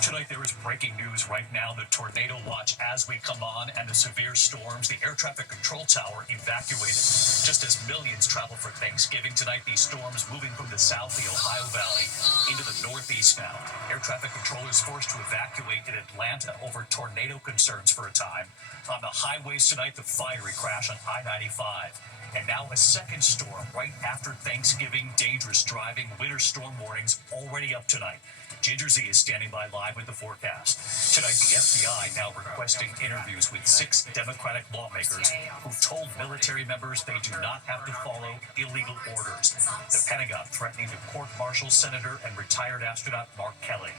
Tonight, there is breaking news right now. The tornado watch as we come on and the severe storms. The air traffic control tower evacuated. Just as millions travel for Thanksgiving tonight, these storms moving from the south, the Ohio Valley, into the northeast now. Air traffic controllers forced to evacuate in Atlanta over tornado concerns for a time. On the highways tonight, the fiery crash on I-95. And now a second storm right after Thanksgiving. Dangerous driving, winter storm warnings already up tonight. Ginger Z is standing by live with the forecast. Tonight, the FBI now requesting interviews with 6 Democratic lawmakers who told military members they do not have to follow illegal orders. The Pentagon threatening to court-martial Senator and retired astronaut Mark Kelly.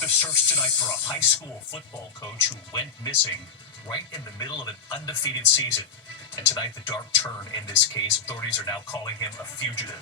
The search tonight for a high school football coach who went missing right in the middle of an undefeated season. And tonight, the dark turn in this case. Authorities are now calling him a fugitive.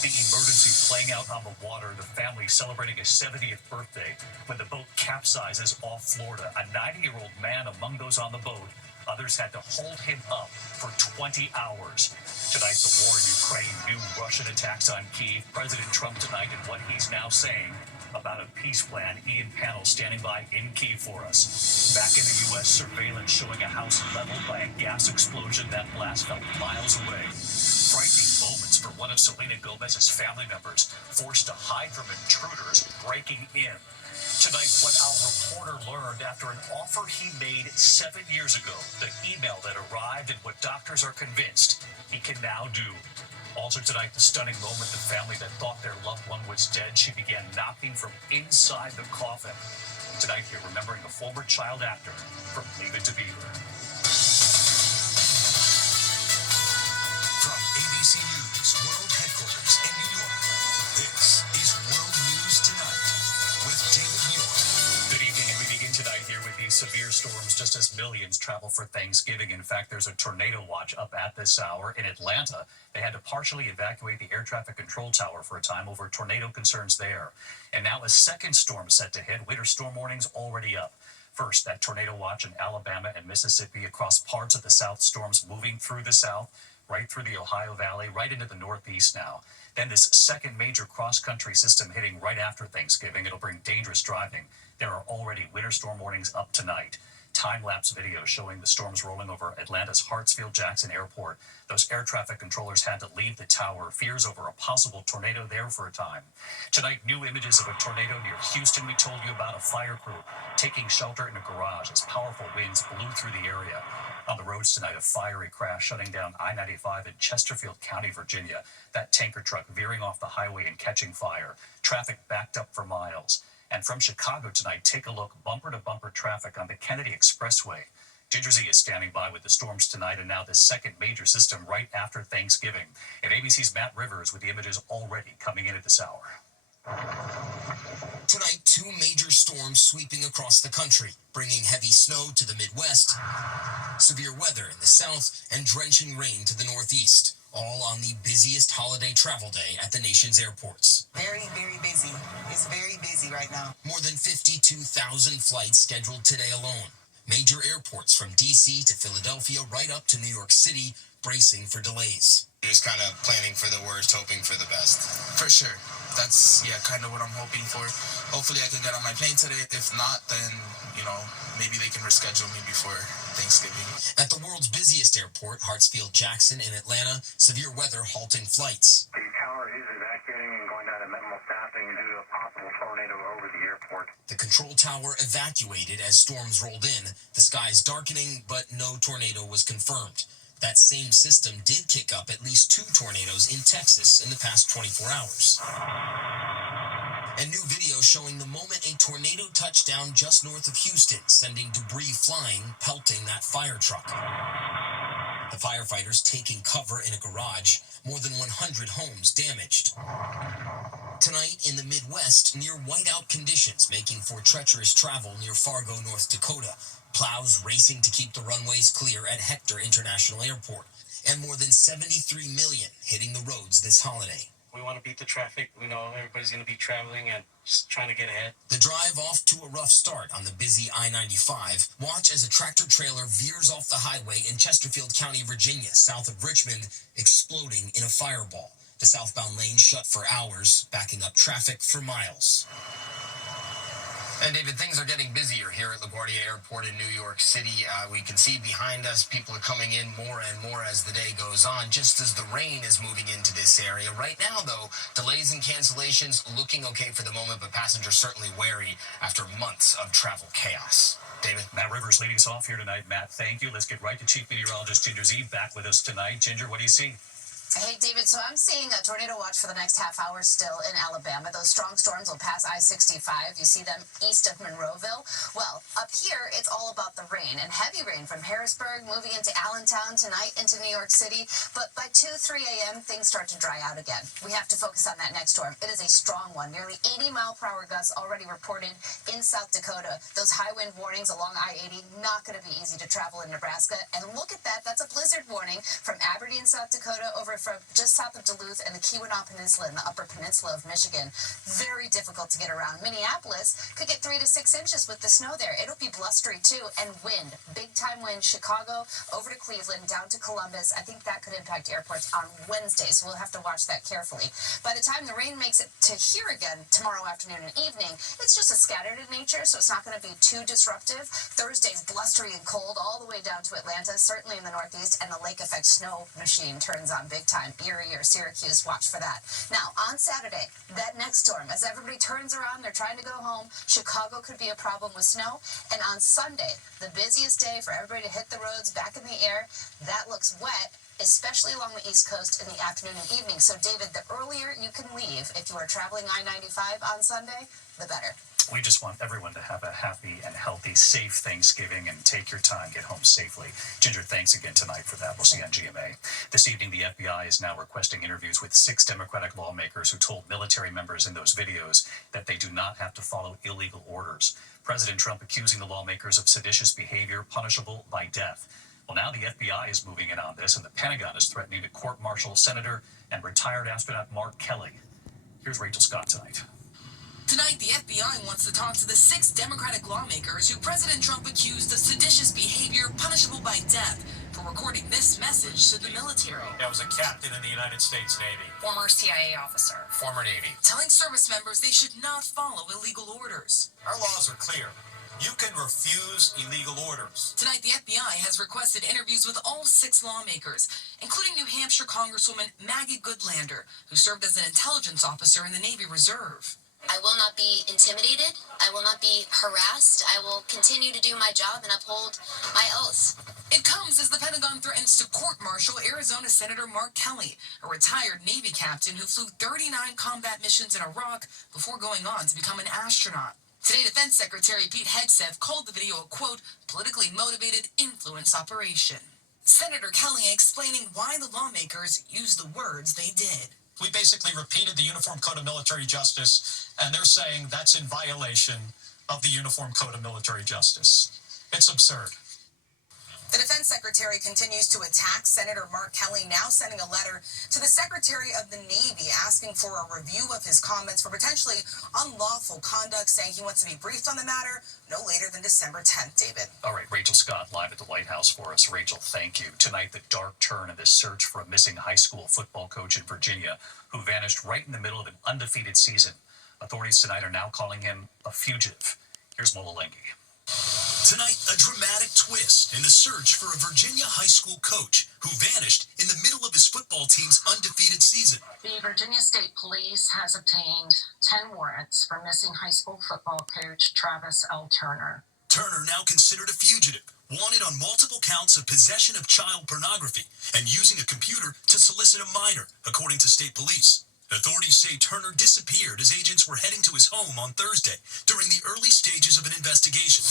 The emergency playing out on the water, the family celebrating his 70th birthday when the boat capsizes off Florida. A 90-year-old man among those on the boat. Others had to hold him up for 20 hours. Tonight, the war in Ukraine, new Russian attacks on Kyiv. President Trump tonight and what he's now saying about a peace plan. Ian Pannell standing by in Kyiv for us. Back in the U.S., surveillance showing a house leveled by a gas explosion. That blast felt miles away. Frightening moments for one of Selena Gomez's family members, forced to hide from intruders breaking in. Tonight, what our reporter learned after an offer he made 7 years ago, the email that arrived and what doctors are convinced he can now do. Also tonight, the stunning moment, the family that thought their loved one was dead. She began knocking from inside the coffin. Tonight here, remembering a former child actor from Leave It to Beaver. From ABC News World Headquarters in New York, this is World News Tonight with David Muir. Good evening, and we begin tonight here with these severe storms just as millions travel for Thanksgiving. In fact, there's a tornado watch up at this hour in Atlanta. They had to partially evacuate the air traffic control tower for a time over tornado concerns there. And now a second storm set to hit. Winter storm warnings already up. First, that tornado watch in Alabama and Mississippi across parts of the South. Storms moving through the South, right through the Ohio Valley, right into the Northeast now. Then this second major cross-country system hitting right after Thanksgiving. It'll bring dangerous driving. There are already winter storm warnings up tonight. Time-lapse video showing the storms rolling over Atlanta's Hartsfield-Jackson Airport. Those air traffic controllers had to leave the tower. Fears over a possible tornado there for a time. Tonight, new images of a tornado near Houston. We told you about a fire crew taking shelter in a garage as powerful winds blew through the area. On the roads tonight, a fiery crash shutting down I-95 in Chesterfield County, Virginia. That tanker truck veering off the highway and catching fire. Traffic backed up for miles. And from Chicago tonight, take a look, bumper-to-bumper traffic on the Kennedy Expressway. Ginger Z is standing by with the storms tonight and now this second major system right after Thanksgiving. And ABC's Matt Rivers with the images already coming in at this hour. Tonight, 2 major storms sweeping across the country, bringing heavy snow to the Midwest, severe weather in the south, and drenching rain to the northeast. All on the busiest holiday travel day at the nation's airports. Very, very busy. It's very busy right now. More than 52,000 flights scheduled today alone. Major airports from D.C. to Philadelphia right up to New York City bracing for delays. Just kind of planning for the worst, hoping for the best. For sure. That's, kind of what I'm hoping for. Hopefully I can get on my plane today. If not, then, maybe they can reschedule me before Thanksgiving. At the world's busiest airport, Hartsfield-Jackson in Atlanta, severe weather halting flights. The tower is evacuating and going down to minimal staffing due to a possible tornado over the airport. The control tower evacuated as storms rolled in. The skies darkening, but no tornado was confirmed. That same system did kick up at least 2 tornadoes in Texas in the past 24 hours. And new video showing the moment a tornado touched down just north of Houston, sending debris flying, pelting that fire truck. The firefighters taking cover in a garage, more than 100 homes damaged. Tonight in the Midwest, near whiteout conditions, making for treacherous travel near Fargo, North Dakota. Plows racing to keep the runways clear at Hector International Airport. And more than 73 million hitting the roads this holiday. We want to beat the traffic. We know everybody's going to be traveling and just trying to get ahead. The drive off to a rough start on the busy I-95. Watch as a tractor-trailer veers off the highway in Chesterfield County, Virginia, south of Richmond, exploding in a fireball. The southbound lane shut for hours, backing up traffic for miles. And David, things are getting busier here at LaGuardia Airport in New York City. We can see behind us people are coming in more and more as the day goes on, just as the rain is moving into this area. Right now, though, delays and cancellations looking okay for the moment, but passengers certainly wary after months of travel chaos. David? Matt Rivers leading us off here tonight. Matt, thank you. Let's get right to Chief Meteorologist Ginger Zee back with us tonight. Ginger, what do you see? Hey, David, so I'm seeing a tornado watch for the next half hour still in Alabama. Those strong storms will pass I-65. You see them east of Monroeville. Well, up here, it's all about the rain, and heavy rain from Harrisburg moving into Allentown tonight into New York City. But by 2, 3 a.m., things start to dry out again. We have to focus on that next storm. It is a strong one. Nearly 80-mile-per-hour gusts already reported in South Dakota. Those high wind warnings along I-80, not going to be easy to travel in Nebraska. And look at that. That's a blizzard warning from Aberdeen, South Dakota, over from just south of Duluth and the Keweenaw Peninsula in the upper peninsula of Michigan. Very difficult to get around. Minneapolis could get 3 to 6 inches with the snow there. It'll be blustery too, and wind, big time wind. Chicago over to Cleveland, down to Columbus. I think that could impact airports on Wednesday, so we'll have to watch that carefully. By the time the rain makes it to here again tomorrow afternoon and evening, it's just a scattered in nature, so it's not going to be too disruptive. Thursday's blustery and cold all the way down to Atlanta, certainly in the northeast, and the lake effect snow machine turns on big time. Erie or Syracuse, watch for that. Now, on Saturday, that next storm, as everybody turns around, they're trying to go home, Chicago could be a problem with snow. And on Sunday, the busiest day for everybody to hit the roads back in the air, that looks wet, especially along the East Coast in the afternoon and evening. So, David, the earlier you can leave if you are traveling I-95 on Sunday, the better. We just want everyone to have a happy and healthy, safe Thanksgiving and take your time, get home safely. Ginger, thanks again tonight for that. We'll see you on GMA. This evening, the FBI is now requesting interviews with 6 Democratic lawmakers who told military members in those videos that they do not have to follow illegal orders. President Trump accusing the lawmakers of seditious behavior punishable by death. Well, now the FBI is moving in on this, and the Pentagon is threatening to court-martial Senator and retired astronaut Mark Kelly. Here's Rachel Scott tonight. Tonight, the FBI wants to talk to the 6 Democratic lawmakers who President Trump accused of seditious behavior punishable by death for recording this message to the military. That was a captain in the United States Navy. Former CIA officer. Former Navy. Telling service members they should not follow illegal orders. Our laws are clear. You can refuse illegal orders. Tonight, the FBI has requested interviews with all 6 lawmakers, including New Hampshire Congresswoman Maggie Goodlander, who served as an intelligence officer in the Navy Reserve. I will not be intimidated. I will not be harassed. I will continue to do my job and uphold my oath. It comes as the Pentagon threatens to court-martial Arizona Senator Mark Kelly, a retired Navy captain who flew 39 combat missions in Iraq before going on to become an astronaut. Today, Defense Secretary Pete Hegseth called the video a, quote, politically motivated influence operation. Senator Kelly explaining why the lawmakers used the words they did. We basically repeated the Uniform Code of Military Justice, and they're saying that's in violation of the Uniform Code of Military Justice. It's absurd. The Defense Secretary continues to attack Senator Mark Kelly, now sending a letter to the Secretary of the Navy asking for a review of his comments for potentially unlawful conduct, saying he wants to be briefed on the matter no later than December 10th, David. All right, Rachel Scott live at the White House for us. Rachel, thank you. Tonight, the dark turn of this search for a missing high school football coach in Virginia who vanished right in the middle of an undefeated season. Authorities tonight are now calling him a fugitive. Here's Mola Lengi. Tonight, a dramatic twist in the search for a Virginia high school coach who vanished in the middle of his football team's undefeated season. The Virginia State Police has obtained 10 warrants for missing high school football coach Travis L. Turner. Turner, now considered a fugitive, wanted on multiple counts of possession of child pornography and using a computer to solicit a minor, according to state police. Authorities say Turner disappeared as agents were heading to his home on Thursday during the early stages of an investigation.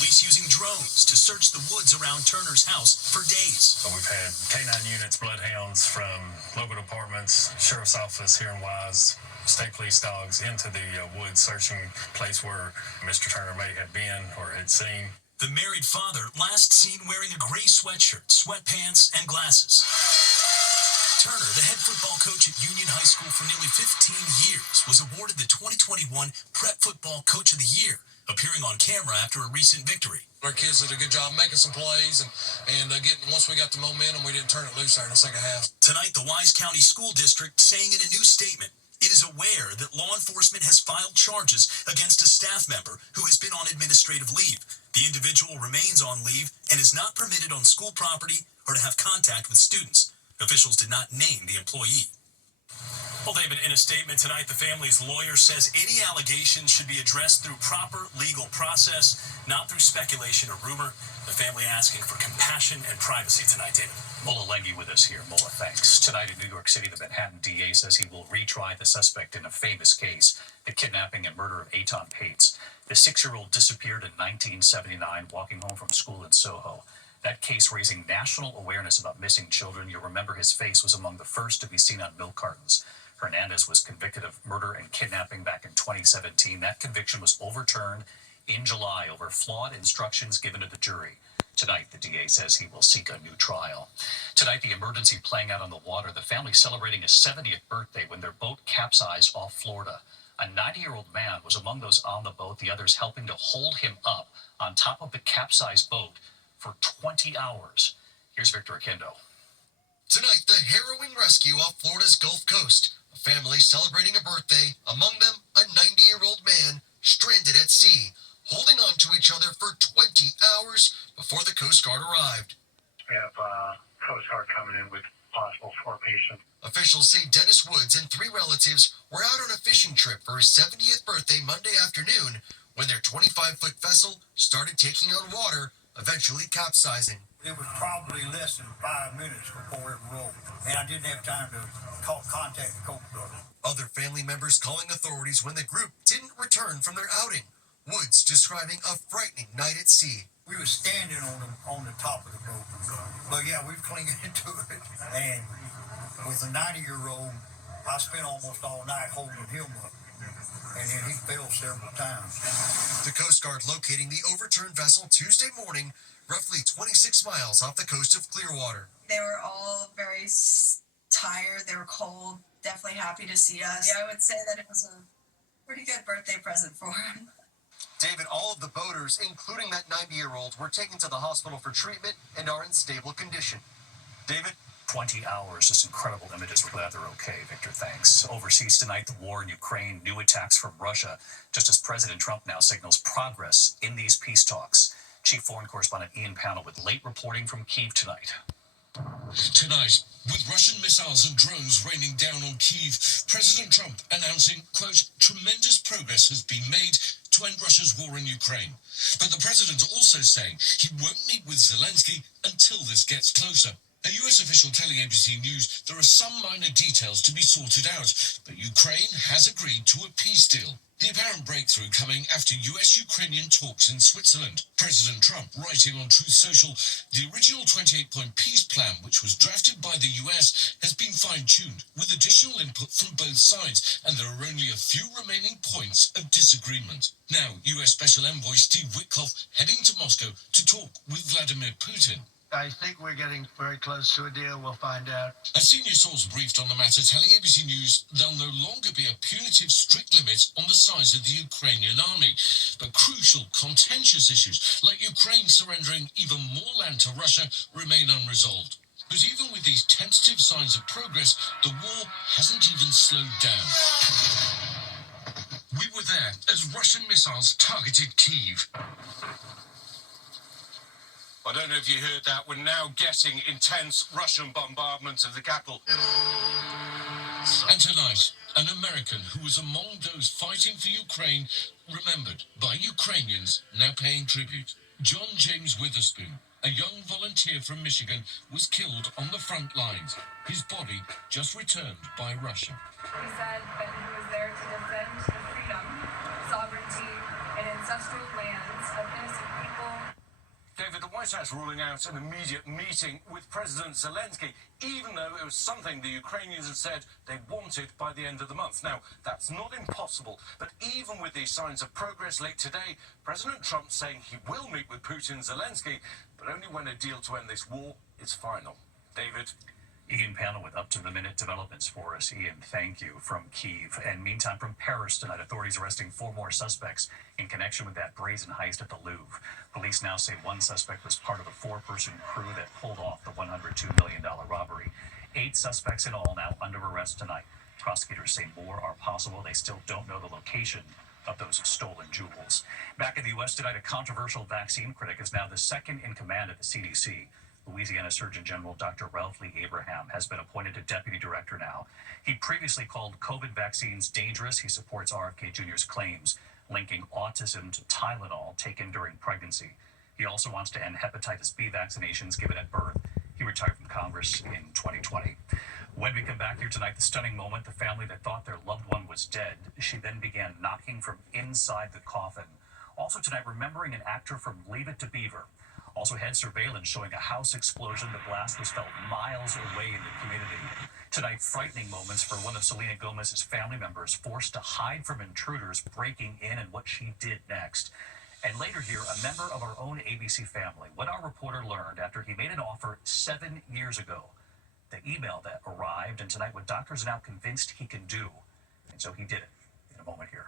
Police using drones to search the woods around Turner's house for days. So we've had K-9 units, bloodhounds from local departments, sheriff's office here in Wise, state police dogs into the woods searching place where Mr. Turner may have been or had seen. The married father last seen wearing a gray sweatshirt, sweatpants, and glasses. Turner, the head football coach at Union High School for nearly 15 years, was awarded the 2021 Prep Football Coach of the Year, appearing on camera after a recent victory. Our kids did a good job making some plays, and getting, once we got the momentum, we didn't turn it loose there in the second half. Tonight, the Wise County School District saying in a new statement, It is aware that law enforcement has filed charges against a staff member who has been on administrative leave. The individual remains on leave and is not permitted on school property or to have contact with students. Officials did not name the employee. Well, David, in a statement tonight, the family's lawyer says any allegations should be addressed through proper legal process, not through speculation or rumor. The family asking for compassion and privacy tonight, David. Mola Lengi with us here. Mola, thanks. Tonight in New York City, the Manhattan DA says he will retry the suspect in a famous case, the kidnapping and murder of Eitan Pates. The 6-year-old disappeared in 1979, walking home from school in Soho. That case raising national awareness about missing children. You'll remember his face was among the first to be seen on milk cartons. Hernandez was convicted of murder and kidnapping back in 2017. That conviction was overturned in July over flawed instructions given to the jury. Tonight, the DA says he will seek a new trial. Tonight, the emergency playing out on the water. The family celebrating his 70th birthday when their boat capsized off Florida. A 90-year-old man was among those on the boat, the others helping to hold him up on top of the capsized boat for 20 hours. Here's Victor Akindo. Tonight, the harrowing rescue off Florida's Gulf Coast. A family celebrating a birthday, among them a 90-year-old man stranded at sea, holding on to each other for 20 hours before the Coast Guard arrived. We have Coast Guard coming in with possible formation. Officials say Dennis Woods and 3 relatives were out on a fishing trip for his 70th birthday Monday afternoon when their 25-foot vessel started taking on water, eventually capsizing. It was probably less than 5 minutes before it rolled, and I didn't have time to contact the Coast Guard. Other family members calling authorities when the group didn't return from their outing. Woods describing a frightening night at sea. We were standing on the top of the boat, but yeah, we clinging into it. And with a 90-year-old, I spent almost all night holding him up, and then he fell several times. The Coast Guard locating the overturned vessel Tuesday morning, roughly 26 miles off the coast of Clearwater. They were all very tired. They were cold. Definitely happy to see us. Yeah, I would say that it was a pretty good birthday present for him. David, all of the boaters, including that 90-year-old, were taken to the hospital for treatment and are in stable condition. David? 20 hours, just incredible images. We're glad they're okay, Victor, thanks. Overseas tonight, the war in Ukraine, new attacks from Russia, just as President Trump now signals progress in these peace talks. Chief Foreign Correspondent Ian Pannell with late reporting from Kyiv tonight. Tonight, with Russian missiles and drones raining down on Kyiv, President Trump announcing, quote, tremendous progress has been made to end Russia's war in Ukraine. But the president also saying he won't meet with Zelensky until this gets closer. A U.S. official telling ABC News there are some minor details to be sorted out, but Ukraine has agreed to a peace deal. The apparent breakthrough coming after U.S.-Ukrainian talks in Switzerland. President Trump writing on Truth Social, the original 28-point peace plan, which was drafted by the U.S., has been fine-tuned with additional input from both sides, and there are only a few remaining points of disagreement. Now, U.S. Special Envoy Steve Witkoff heading to Moscow to talk with Vladimir Putin. I think we're getting very close to a deal. We'll find out. A senior source briefed on the matter telling ABC News there'll no longer be a punitive strict limit on the size of the Ukrainian army, but crucial contentious issues like Ukraine surrendering even more land to Russia remain unresolved. But even with these tentative signs of progress, the war hasn't even slowed down. We were there as Russian missiles targeted Kyiv. I don't know if you heard that. We're now getting intense Russian bombardments of the capital. And tonight, an American who was among those fighting for Ukraine, remembered by Ukrainians now paying tribute. John James Witherspoon, a young volunteer from Michigan, was killed on the front lines. His body just returned by Russia. He said that he was there to defend the freedom, sovereignty, and ancestral lands of innocent people. David, the White House ruling out an immediate meeting with President Zelensky, even though it was something the Ukrainians have said they wanted by the end of the month. Now, that's not impossible, but even with these signs of progress late today, President Trump saying he will meet with Putin and Zelensky, but only when a deal to end this war is final. David? Ian Pannell with up-to-the-minute developments for us. Ian, thank you from Kyiv. And meantime, from Paris tonight, authorities arresting 4 more suspects in connection with that brazen heist at the Louvre. Police now say one suspect was part of the 4-person crew that pulled off the $102 million robbery. 8 suspects in all now under arrest tonight. Prosecutors say more are possible. They still don't know the location of those stolen jewels. Back in the U.S. tonight, a controversial vaccine critic is now the second in command at the CDC. Louisiana Surgeon General Dr. Ralph Lee Abraham has been appointed to deputy director now. He previously called COVID vaccines dangerous. He supports RFK Jr.'s claims linking autism to Tylenol taken during pregnancy. He also wants to end hepatitis B vaccinations given at birth. He retired from Congress in 2020. When we come back here tonight, the stunning moment, the family that thought their loved one was dead. She then began knocking from inside the coffin. Also tonight, remembering an actor from Leave It to Beaver. Also had surveillance showing a house explosion. The blast was felt miles away in the community. Tonight, frightening moments for one of Selena Gomez's family members forced to hide from intruders breaking in and what she did next. And later here, a member of our own ABC family, what our reporter learned after he made an offer 7 years ago. The email that arrived, and tonight what doctors are now convinced he can do. And so he did it in a moment here.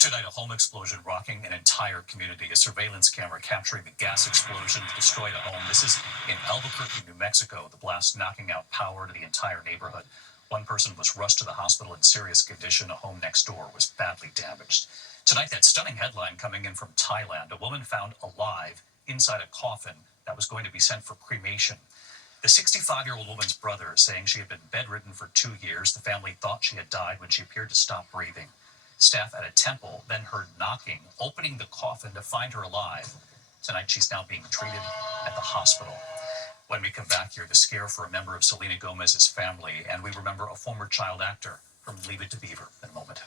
Tonight, a home explosion rocking an entire community. A surveillance camera capturing the gas explosion that destroyed a home. This is in Albuquerque, New Mexico. The blast knocking out power to the entire neighborhood. One person was rushed to the hospital in serious condition. A home next door was badly damaged. Tonight, that stunning headline coming in from Thailand. A woman found alive inside a coffin that was going to be sent for cremation. The 65-year-old woman's brother is saying she had been bedridden for 2 years. The family thought she had died when she appeared to stop breathing. Staff at a temple then heard knocking, opening the coffin to find her alive. Tonight, she's now being treated at the hospital. When we come back here, the scare for a member of Selena Gomez's family, and we remember a former child actor from Leave It to Beaver in a moment.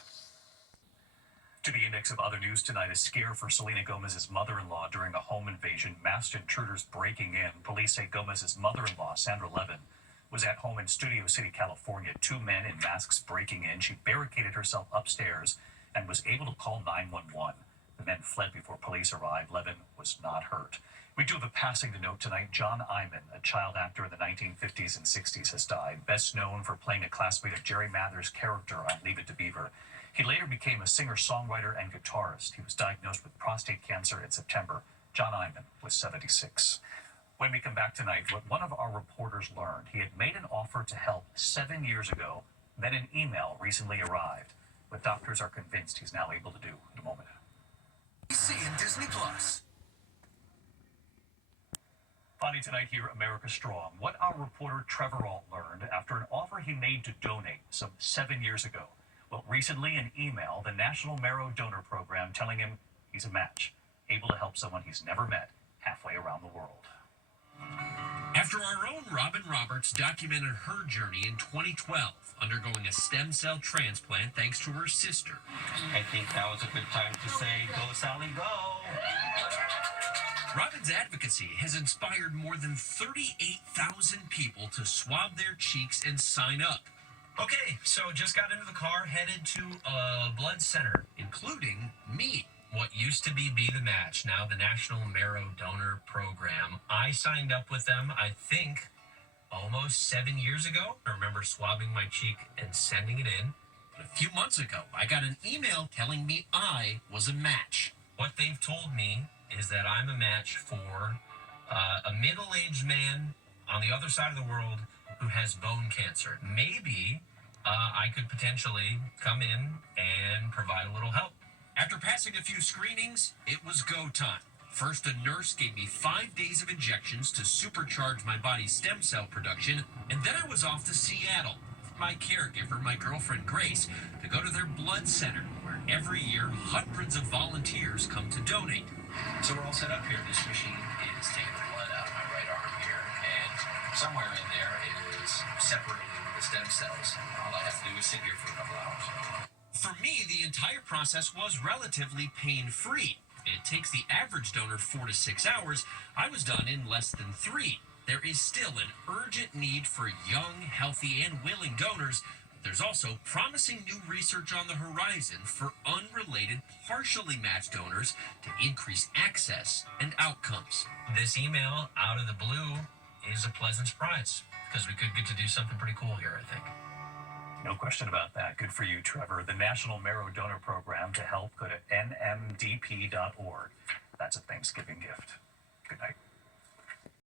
To the index of other news tonight, a scare for Selena Gomez's mother-in-law during a home invasion. Masked intruders breaking in. Police say Gomez's mother-in-law, Sandra Levin, was at home in Studio City, California. 2 men in masks breaking in. She barricaded herself upstairs and was able to call 911. The men fled before police arrived. Levin was not hurt. We do have a passing to note tonight. John Iman, a child actor in the 1950s and 60s, has died. Best known for playing a classmate of Jerry Mather's character on Leave It to Beaver. He later became a singer-songwriter and guitarist. He was diagnosed with prostate cancer in September. John Iman was 76. When we come back tonight, what one of our reporters learned, he had made an offer to help 7 years ago. Then an email recently arrived. What doctors are convinced he's now able to do in a moment. See in Disney Plus. Finally tonight here, America Strong. What our reporter Trevor Alt learned after an offer he made to donate some 7 years ago. Well, recently an email, the National Marrow Donor Program, telling him he's a match, able to help someone he's never met halfway around the world. After our own Robin Roberts documented her journey in 2012, undergoing a stem cell transplant thanks to her sister. I think now is a good time to say, go Sally, go! Robin's advocacy has inspired more than 38,000 people to swab their cheeks and sign up. Okay, so just got into the car, headed to a blood center, including me. What used to be the Match, now the National Marrow Donor Program. I signed up with them, I think, almost 7 years ago. I remember swabbing my cheek and sending it in. But a few months ago, I got an email telling me I was a match. What they've told me is that I'm a match for a middle-aged man on the other side of the world who has bone cancer. Maybe I could potentially come in and provide a little help. After passing a few screenings, it was go time. First, a nurse gave me 5 days of injections to supercharge my body's stem cell production, and then I was off to Seattle with my caregiver, my girlfriend Grace, to go to their blood center, where every year hundreds of volunteers come to donate. So we're all set up here. This machine is taking the blood out of my right arm here, and somewhere in there it is separating the stem cells. All I have to do is sit here for a couple hours. For me, the entire process was relatively pain-free. It takes the average donor 4 to 6 hours. I was done in less than 3. There is still an urgent need for young, healthy, and willing donors. There's also promising new research on the horizon for unrelated, partially matched donors to increase access and outcomes. This email out of the blue is a pleasant surprise, because we could get to do something pretty cool here, I think. No question about that. Good for you, Trevor. The National Marrow Donor Program to help, go to nmdp.org. That's a Thanksgiving gift. Good night.